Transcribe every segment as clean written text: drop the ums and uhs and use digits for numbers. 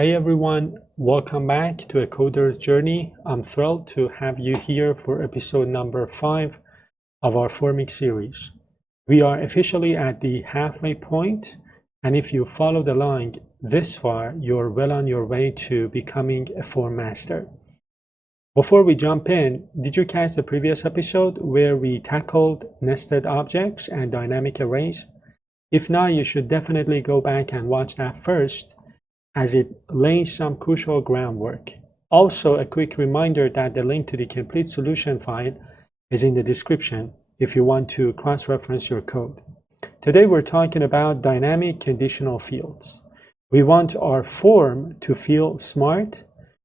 Hey everyone, welcome back to A Coder's Journey. I'm thrilled to have you here for episode number 5 of our Formik series. We are officially at the halfway point, and if you followed along this far, you're well on your way to becoming a form master. Before we jump in, did you catch the previous episode where we tackled nested objects and dynamic arrays? If not, you should definitely go back and watch that first, as it lays some crucial groundwork. Also, a quick reminder that the link to the complete solution file is in the description if you want to cross-reference your code. Today we're talking about dynamic conditional fields. We want our form to feel smart,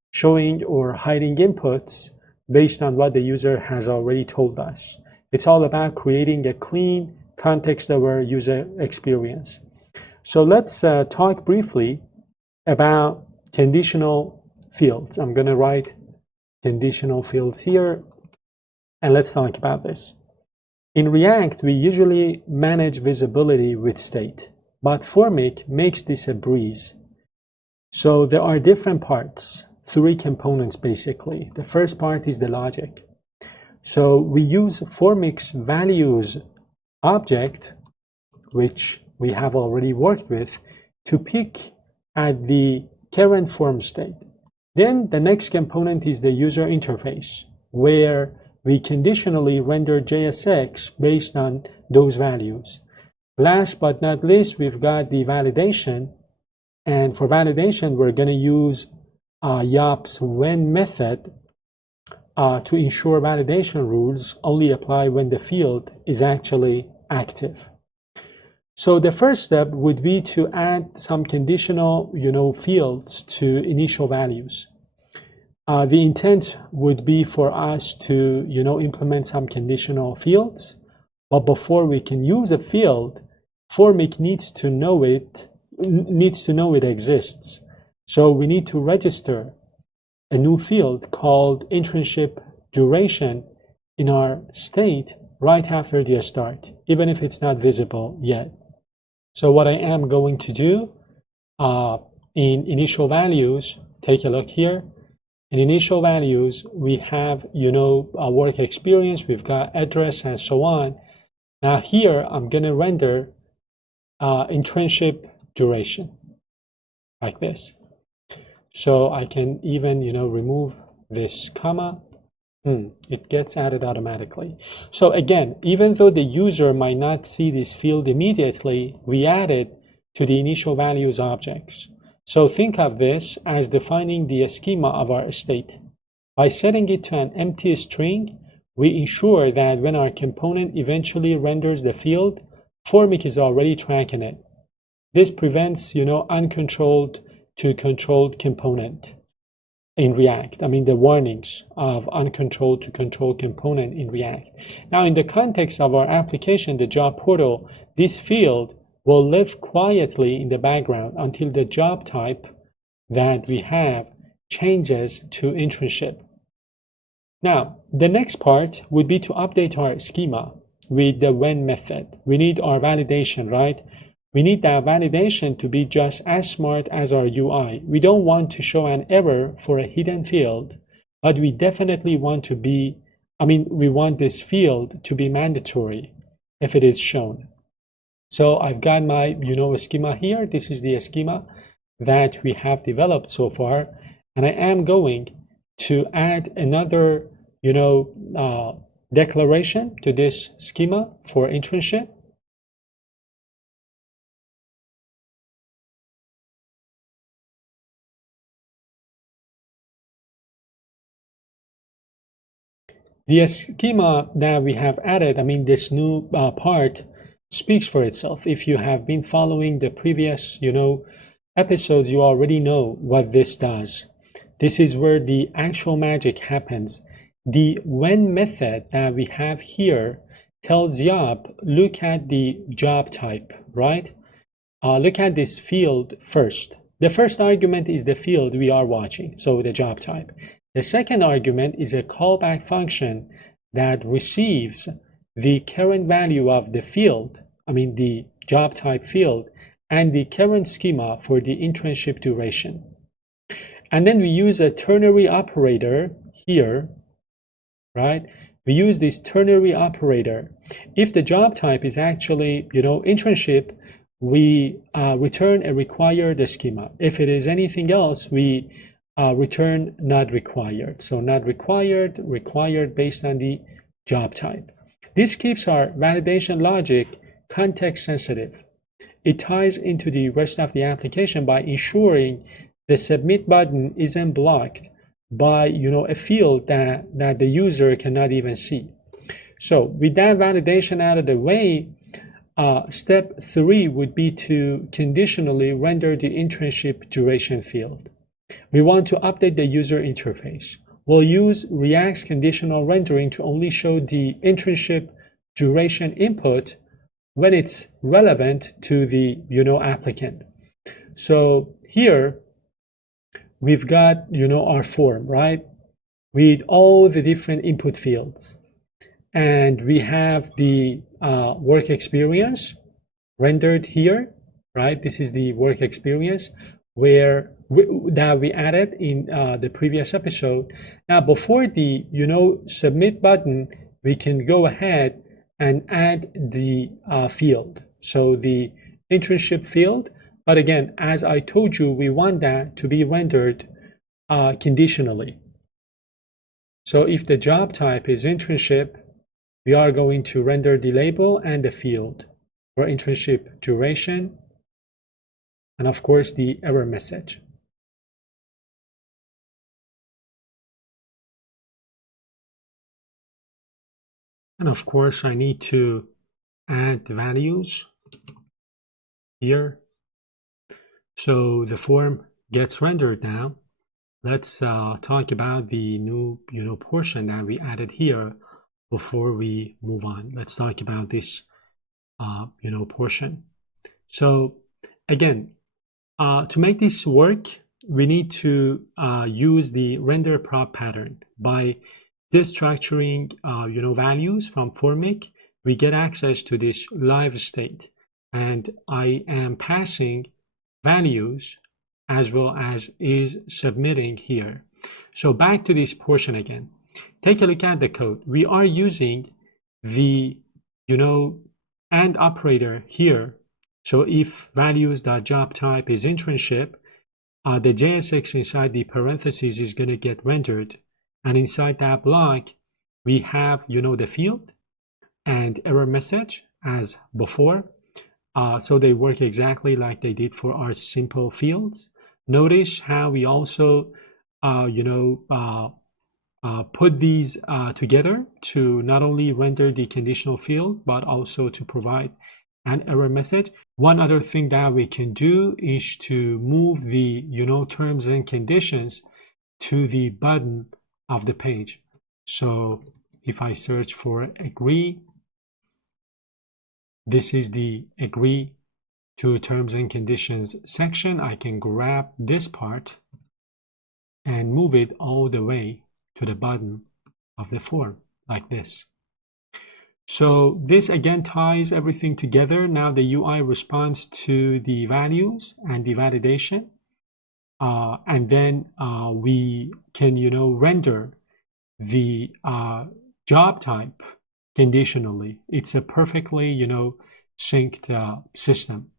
showing or hiding inputs based on what the user has already told us. It's all about creating a clean, context-aware user experience. So let's talk briefly about conditional fields. I'm going to write conditional fields here, and let's talk about this. In React, we usually manage visibility with state, but Formik makes this a breeze. So there are different parts, 3 components basically. The first part is the logic. So we use Formik's values object, which we have already worked with, to pick at the current form state. Then the next component is the user interface, where we conditionally render JSX based on those values. Last but not least, we've got the validation, and for validation we're going to use Yop's when method to ensure validation rules only apply when the field is actually active. So the first step would be to add some conditional, fields to initial values. The intent would be for us to, implement some conditional fields, but before we can use a field, Formik needs to know it exists. So we need to register a new field called internship duration in our state right after the start, even if it's not visible yet. So what I am going to do in initial values, take a look here. In initial values, we have, a work experience, we've got address and so on. Now here, I'm going to render internship duration like this. So I can even, remove this comma. It gets added automatically. So again, even though the user might not see this field immediately, we add it to the initial values objects. So think of this as defining the schema of our state. By setting it to an empty string, we ensure that when our component eventually renders the field, Formik is already tracking it. This prevents, uncontrolled to controlled component in React. The warnings of uncontrolled to controlled component in React. Now, in the context of our application, the job portal, this field will live quietly in the background until the job type that we have changes to internship. Now, the next part would be to update our schema with the when method. We need our validation, right? We need that validation to be just as smart as our UI. We don't want to show an error for a hidden field, but we definitely want we want this field to be mandatory if it is shown. So I've got my, schema here. This is the schema that we have developed so far. And I am going to add another, declaration to this schema for internship. The schema that we have added, this new part speaks for itself. If you have been following the previous, episodes, you already know what this does. This is where the actual magic happens. The when method that we have here tells Yop, look at the job type, right? Look at this field first. The first argument is the field we are watching, so the job type. The second argument is a callback function that receives the current value of the field, the job type field, and the current schema for the internship duration. And then we use a ternary operator here, right? We use this ternary operator. If the job type is actually, internship, we return a required schema. If it is anything else, we return not required. So not required, required based on the job type. This keeps our validation logic context sensitive. It ties into the rest of the application by ensuring the submit button isn't blocked by a field that the user cannot even see. So with that validation out of the way, step 3 would be to conditionally render the internship duration field. We want to update the user interface. We'll use React's conditional rendering to only show the internship duration input when it's relevant to the applicant. So here we've got our form, right, with all the different input fields, and we have the work experience rendered here, right? This is the work experience that we added in the previous episode. Now before the submit button, we can go ahead and add the field, so the internship field. But again, as I told you, we want that to be rendered conditionally. So if the job type is internship, we are going to render the label and the field for internship duration, and of course the error message. And of course I need to add the values here. So the form gets rendered now. Let's talk about the new portion that we added here before we move on. Let's talk about this portion. So again, to make this work, we need to use the render prop pattern. By destructuring values from Formik, we get access to this live state, and I am passing values as well as is submitting here. So back to this portion again. Take a look at the code. We are using the AND operator here. So if values.job type is internship, the JSX inside the parentheses is going to get rendered, and inside that block we have the field and error message as before. So they work exactly like they did for our simple fields. Notice how we also put these together to not only render the conditional field but also to provide an error message. One other thing that we can do is to move the terms and conditions to the bottom of the page. So if I search for agree, this is the agree to terms and conditions section. I can grab this part and move it all the way to the bottom of the form like this. So this again ties everything together. Now the UI responds to the values and the validation, and then we can render the job type conditionally. It's a perfectly synced system.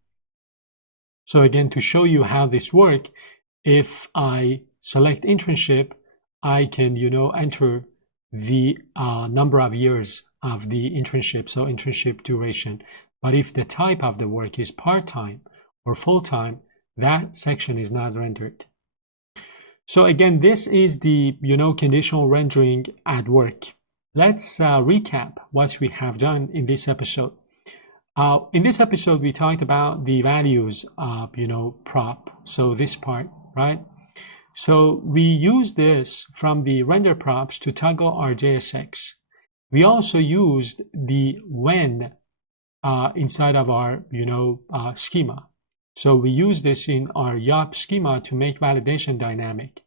So again, to show you how this works, if I select internship, I can enter the number of years of the internship, so internship duration. But if the type of the work is part-time or full-time, that section is not rendered. So again, this is the conditional rendering at work. Let's recap what we have done in this episode. In this episode, we talked about the values of prop. So this part, right? So we use this from the render props to toggle our JSX. We also used the when inside of our schema. So we use this in our YOP schema to make validation dynamic.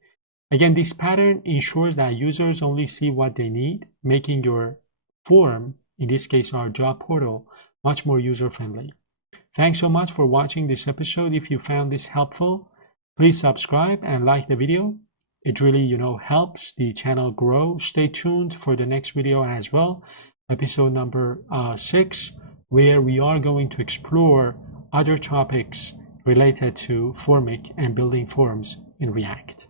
Again, this pattern ensures that users only see what they need, making your form, in this case our job portal, much more user-friendly. Thanks so much for watching this episode. If you found this helpful, Please subscribe and like the video. It really, helps the channel grow. Stay tuned for the next video as well, episode number 6, where we are going to explore other topics related to Formik and building forms in React.